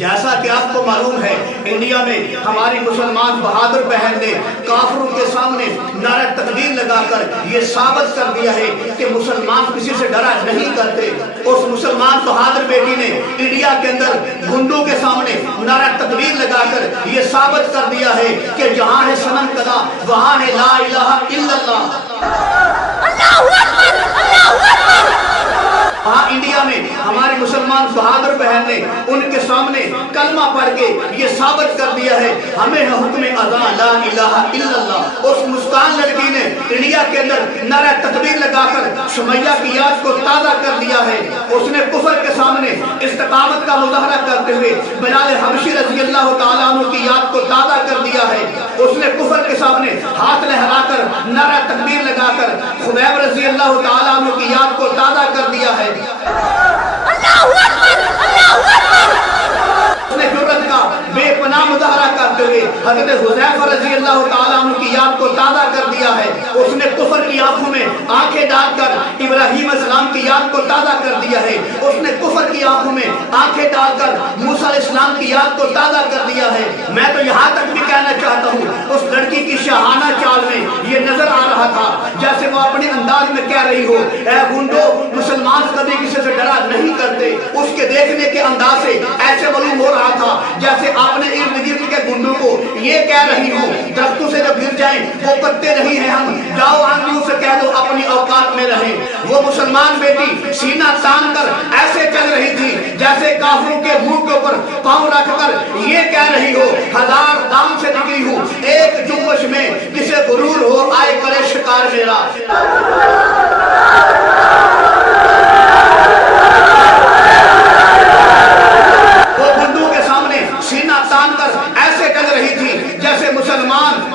جیسا کہ آپ کو معلوم ہے انڈیا میں ہماری مسلمان بہادر بہن نے کافروں کے سامنے نعرہ تکبیر لگا کر یہ ثابت کر دیا ہے کہ مسلمان کسی سے ڈرا نہیں کرتے۔ اس مسلمان بہادر بیٹی نے انڈیا کے اندر گنڈوں کے سامنے نعرہ تکبیر لگا کر یہ ثابت کر دیا ہے کہ جہاں ہے صنم کدا وہاں ہے لا الہ الا اللہ۔ وہاں انڈیا میں ہماری مسلمان بہادر بہن نے ان کے سامنے کلمہ پڑھ کے یہ ثابت کر دیا ہے ہمیں حکم ادا لا الہ الا اللہ۔ اس مسکان لڑکی نے انڈیا کے اندر نعرہ تکبیر لگا کر سمیہ کی یاد کو تازہ کر دیا ہے۔ اس نے کفر کے سامنے استقامت کا مظاہرہ کرتے ہوئے بلال حبشی رضی اللہ تعالیٰ عنہ کی یاد کو تازہ کر دیا ہے۔ اس نے کفر کے سامنے ہاتھ لہرا کر نعرہ تکبیر لگا کر خبیب رضی اللہ تعالیٰ عنہ کی یاد کو تازہ کر دیا ہے۔ اس نے جرأت کا بے پناہ مظاہرہ کرتے ہوئے حضرت حذیفہ رضی اللہ تعالیٰ عنہ کی یاد کو تازہ کر دیا ہے۔ اس نے کفر کی آنکھوں میں آنکھیں ڈال کر ابراہیم علیہ السلام کی یاد کو تازہ کر دیا ہے۔ اس نے کفر کی آنکھوں میں آنکھیں ڈال کر موسیٰ علیہ السلام کی یاد کو تازہ کر دیا ہے۔ میں تو یہاں تک بھی کہنا چاہتا ہوں اس لڑکی کی شاہانہ چال میں یہ نظر آ رہا تھا جیسے وہ اپنے انداز میں کہہ رہی ہو اے گنڈو مسلمان کبھی کسی سے ڈرا نہیں کرتے۔ اس کے دیکھنے کے انداز سے ایسے معلوم ہو رہا تھا جیسے آپ نے ارد گرد کے گنڈوں کو یہ کہہ رہی ہو درختوں سے جب گر جائیں وہ پتے نہیں ہیں ہم، جاؤ آندھیوں سے کہہ دو اپنی اوقات میں رہیں۔ وہ مسلمان بیٹی سینہ تان کر ایسے چل رہی تھی جیسے کافروں کے منہ کے اوپر پاؤں رکھ کر یہ کہہ رہی ہو ہزار دام سے نکلی ہوں ایک جنبش میں کسے غرور ہو آئے کرے شکار میرا۔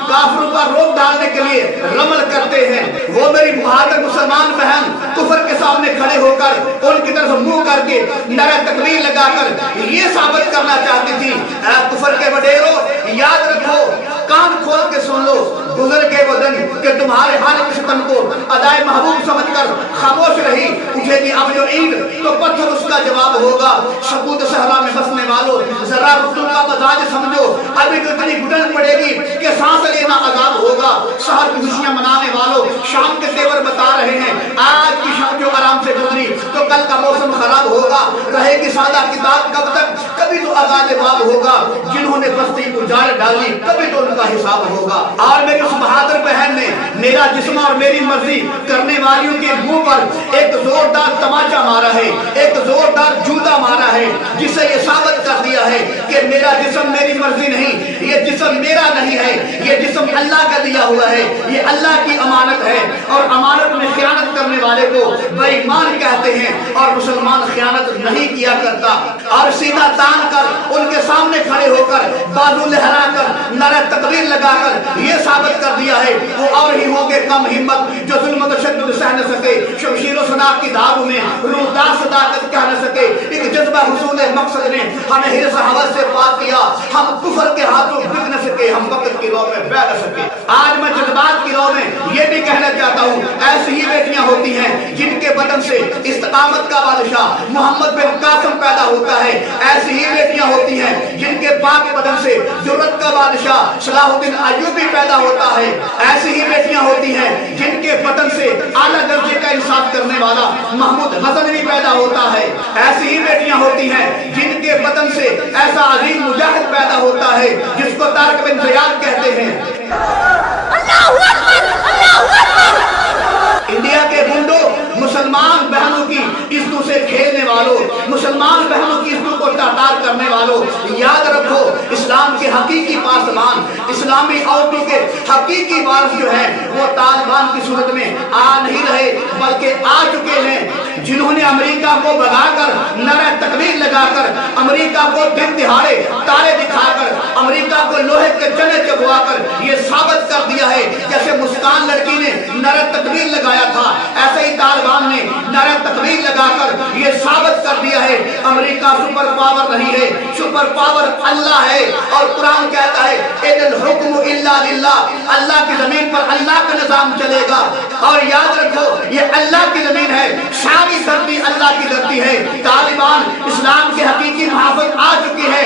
کافروں پر روک ڈالنے کے لیے رمل کرتے ہیں۔ وہ میری بہادر مسلمان بہن کفر کے سامنے کھڑے ہو کر ان کی طرف منہ کر کے نعرہ تکبیر لگا کر یہ ثابت کرنا چاہتی تھی اے کفر کے وڈیرو یاد رکھو کان کھول کے سن لو گزر کے وہ دن کہ تمہارے ہر ایک ستم کو ادائے محبوب سمجھ کر خاموش رہی، اٹھے گی اب جو اینٹ تو پتھر اس کا جواب ہوگا۔ شکوت صحرا میں بسنے والوں ذرا رسول کا مزاج سمجھو ابھی تو اتنی گھٹن پڑے گی کہ سانس لینا عذاب ہوگا۔ شہر کی خوشیاں منانے والوں شام کے تیور بتا رہے ہیں آج کی شام جو آرام سے گزری تو کل کا موسم خراب ہوگا، رہے گی سادہ کتاب کب تک، کبھی تو آزاد باب ہوگا۔ جنہوں نے بستی کو جار ڈالی کبھی تو ان کا حساب ہوگا۔ اور میری اس بہادر بہن نے میرا جسم اور میری مرضی کرنے والیوں کے منہ پر ایک زوردار تماچا مارا ہے، ایک زوردار جوتا مارا ہے جس سے یہ ثابت کر دیا ہے کہ میرا جسم میری مرضی نہیں، یہ جسم میرا نہیں ہے، یہ جسم اللہ کا دیا ہوا ہے، یہ اللہ کی امانت ہے اور امانت میں خیانت کرنے والے کو بے ایمان کہتے ہیں اور مسلمان خیانت نہیں کیا کرتا۔ اور سینہ تان کر ان کے سامنے کھڑے ہو کر بازو لہرا کر نعرہ تکبیر لگا کر یہ ثابت کر دیا ہے وہ اور ہی ہوں گے کم ہمت جو ظلم و تشدد سہ نہ سکے، شمشیر و سناک کی دھاروں میں روزدار صداقت کہہ نہ سکے۔ ایک جذبہ حصول مقصد نے ہمیں حرص حوث سے پاک کیا، ہم کفر کے ہاتھوں بک نہ سکے، ہم وقت کی رو میں بہ نہ سکے۔ آج میں جذبات کی رو میں یہ بھی کہنا چاہتا ہوں ایسی ہی بیٹیاں ہوتی ہیں جن کے بدن سے استقامت کا بادشاہ محمد بن قاسم پیدا ہوتا ہے، ایسی ہی بیٹیاں ہوتی ہیں جن کے پاک بدن سے جرأت کا بادشاہ صلاح الدین ایوبی پیدا ہوتا ہے، ایسی ہی بیٹیاں ہوتی ہیں جن کے بدن سے اعلیٰ درجے کا انصاف کرنے والا محمود غزنوی پیدا ہوتا ہے، ایسی ہی بیٹیاں ہوتی ہیں جن کے بدن سے ایسا عظیم مجاہد پیدا ہوتا ہے جس کو طارق بن زیاد کہتے ہیں۔ انڈیا کے گنڈوں مسلمان بہنوں کی عزتوں سے کھیلنے والوں، مسلمان بہنوں کی عزتوں کو تاطار کرنے والوں یاد رکھو اسلام کے حقیقی پاسبان، اسلامی عورتوں کے حقیقی وارث جو ہیں وہ طالبان کی صورت میں آ نہیں رہے بلکہ آ چکے ہیں، جنہوں نے امریکہ کو بھگا کر نعرہ تکبیر لگا کر امریکہ کو دن دہاڑے تارے دکھا کر امریکہ کو لوہے کے چنے چبوا کر یہ ثابت کر دیا ہے جیسے مسکان لڑکی نے نعرہ تکبیر لگایا تھا ایسے ہی طالبان نے نعرہ تکبیر لگا کر یہ ثابت کر دیا ہے امریکہ سپر پاور نہیں ہے، سپر پاور اللہ ہے۔ اور قرآن کہتا ہے ان الحکم الا للہ، اللہ کی زمین پر اللہ کا نظام چلے گا۔ اور یاد رکھو یہ اللہ کی زمین ہے، ساری دھرتی اللہ کی دھرتی ہے۔ طالبان اسلام کے حقیقی محافظ آ چکی ہے